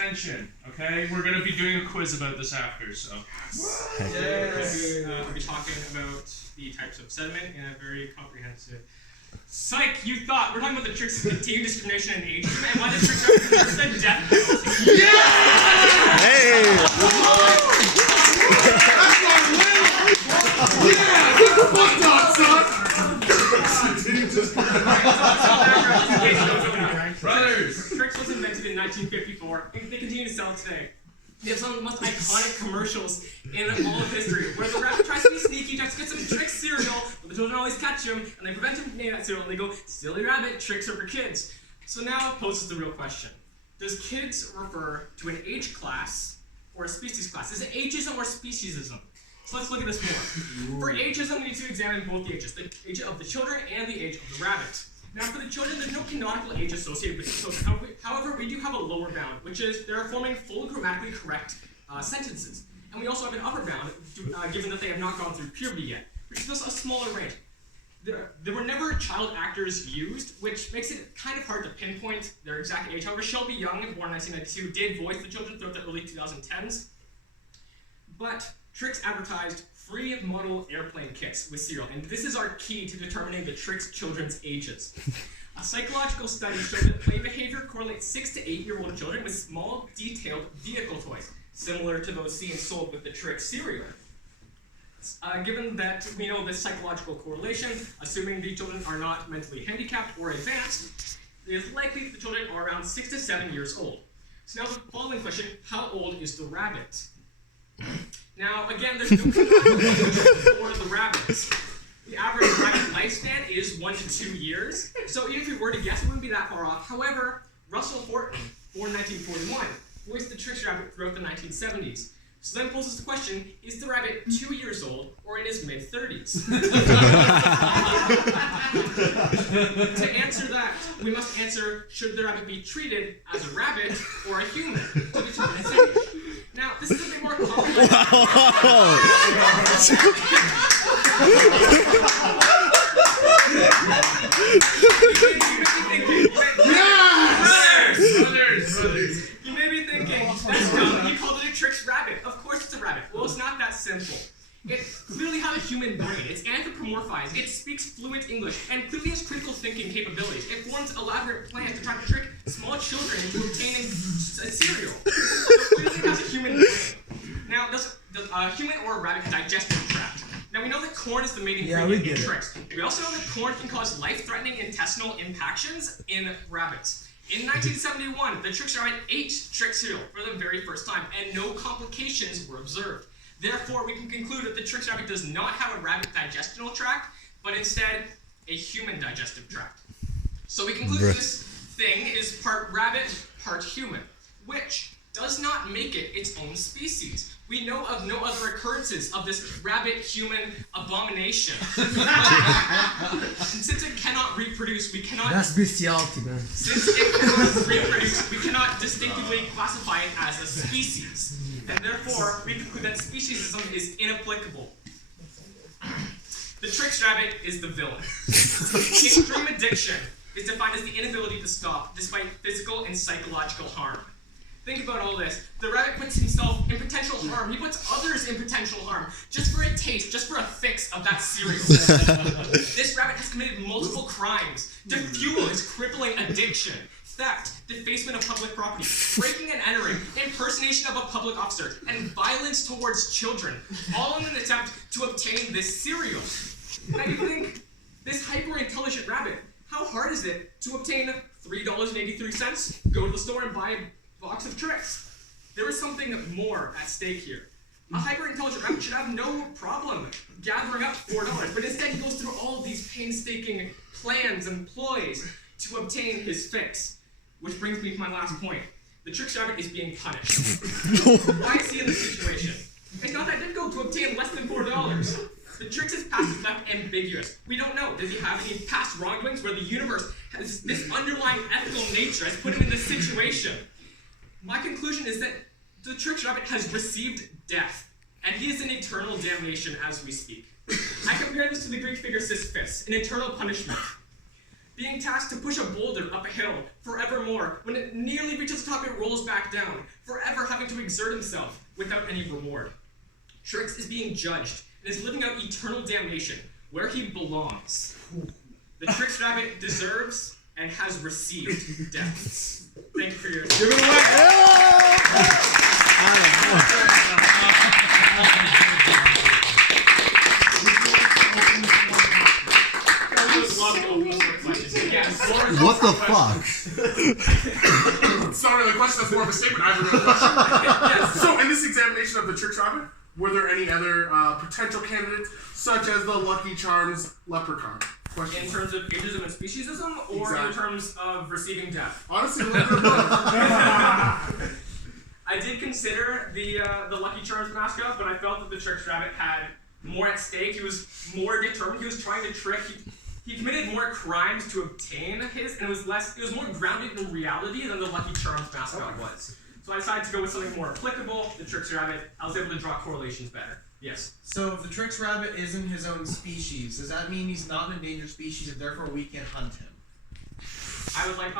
Attention, okay? We're going to be doing a quiz about this after, so. We'll be talking about the types of sediment in a very comprehensive. Psych, you thought we're talking about the tricks of continued discrimination and ageism and why the tricks are worse than death penalty. Yeah! Hey! That's my win! Yeah! Get the fuck out, son! Brothers! Trix was invented in 1954, and they continue to sell today. They have some of the most iconic commercials in all of history, where the rabbit tries to be sneaky, tries to get some Trix cereal, but the children always catch him, and they prevent him from eating that cereal, and they go, "Silly rabbit, Trix are for kids." So now poses the real question. Does kids refer to an age class or a species class? Is it ageism or speciesism? So let's look at this more. For ageism, we need to examine both the ages of the children and the age of the rabbit. Now, for the children, there's no canonical age associated with it. However, we do have a lower bound, which is they're forming full grammatically correct sentences. And we also have an upper bound, given that they have not gone through puberty yet, which is thus a smaller range. There were never child actors used, which makes it kind of hard to pinpoint their exact age. However, Shelby Young, born in 1992, did voice the children throughout the early 2010s. But Trix advertised free model airplane kits with cereal, and this is our key to determining the Trix children's ages. A psychological study showed that play behavior correlates 6 to 8-year-old children with small, detailed vehicle toys, similar to those seen sold with the Trix cereal. Given that we know this psychological correlation, assuming the children are not mentally handicapped or advanced, it is likely that the children are around 6 to 7 years old. So now the following question, how old is the rabbit? Now, again, there's no canonical age for the rabbits. The average rabbit lifespan is 1 to 2 years, so even if we were to guess, it wouldn't be that far off. However, Russell Horton, born in 1941, voiced the Trix rabbit throughout the 1970s. So then poses the question, is the rabbit 2 years old or in his mid-30s? To answer that, we must answer, should the rabbit be treated as a rabbit or a human to determine its age? Now, this is a bit more complicated. Brothers! You may be thinking, that's dumb, you called it a Trix rabbit. Of course it's a rabbit. Well, it's not that simple. It clearly has a human brain. It's anthropomorphized. It speaks fluent English and clearly has critical thinking capabilities. It forms elaborate plans to try to trick small children into obtaining a cereal. So clearly it has a human brain. Now, does a human or a rabbit have a digestive tract? Now, we know that corn is the main ingredient in Trix. We also know that corn can cause life-threatening intestinal impactions in rabbits. In 1971, the Trix rabbit ate Trix cereal for the very first time, and no complications were observed. Therefore, we can conclude that the Trix rabbit does not have a rabbit digestional tract, but instead a human digestive tract. So we conclude that this thing is part rabbit, part human, which does not make it its own species. We know of no other occurrences of this rabbit-human abomination. And since it cannot reproduce, we cannot... That's bestiality, man. Since it cannot reproduce, we cannot distinctively classify it as a species. And therefore, we conclude that speciesism is inapplicable. The Trix rabbit is the villain. Extreme addiction is defined as the inability to stop despite physical and psychological harm. Think about all this. The rabbit puts himself in potential harm. He puts others in potential harm just for a taste, just for a fix of that cereal. This rabbit has committed multiple crimes to fuel his crippling addiction. Theft, defacement of public property, breaking and entering, impersonation of a public officer, and violence towards children, all in an attempt to obtain this cereal. Now you think, this hyper-intelligent rabbit, how hard is it to obtain $3.83? Go to the store and buy a box of Trix. There is something more at stake here. A hyper-intelligent rabbit should have no problem gathering up $4, but instead he goes through all of these painstaking plans and ploys to obtain his fix. Which brings me to my last point. The Trix rabbit is being punished. Why is he in this situation? It's not that difficult to obtain less than $4. The Trix's past is left ambiguous. We don't know. Does he have any past wrongdoings where the universe has this underlying ethical nature has put him in this situation? My conclusion is that the Trix rabbit has received death, and he is in eternal damnation as we speak. I compare this to the Greek figure Sisyphus, an eternal punishment. Being tasked to push a boulder up a hill forevermore. When it nearly reaches the top, it rolls back down, forever having to exert himself without any reward. Trix is being judged and is living out eternal damnation where he belongs. The Trix Rabbit deserves and has received death. Thank you for your Give it away! I would love to open the floor to questions. Yes. What the fuck? It's not really a question, that's more of a statement. I have a real question. Yes. So, in this examination of the Trix Rabbit, were there any other potential candidates, such as the Lucky Charms leprechaun? In Questions? terms of ageism and speciesism, or in Exactly. terms of receiving death? Honestly, a little bit of both. I did consider the Lucky Charms mascot, but I felt that the Trix Rabbit had more at stake. He was more determined. He was trying to trick. He committed more crimes to obtain his, and it was more grounded in reality than the Lucky Charms mascot was. So I decided to go with something more applicable, the Trix Rabbit. I was able to draw correlations better. Yes. So if the Trix Rabbit isn't his own species, does that mean he's not an endangered species and therefore we can't hunt him? I was like,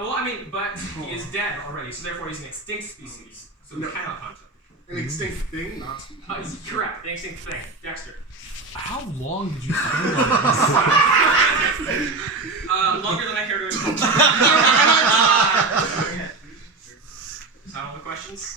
but he is dead already, so therefore he's an extinct species. So we No. cannot hunt him. An extinct thing, not. Correct, an extinct thing. Dexter. How long did you spend on this? Longer than I care to admit. Is that all the questions?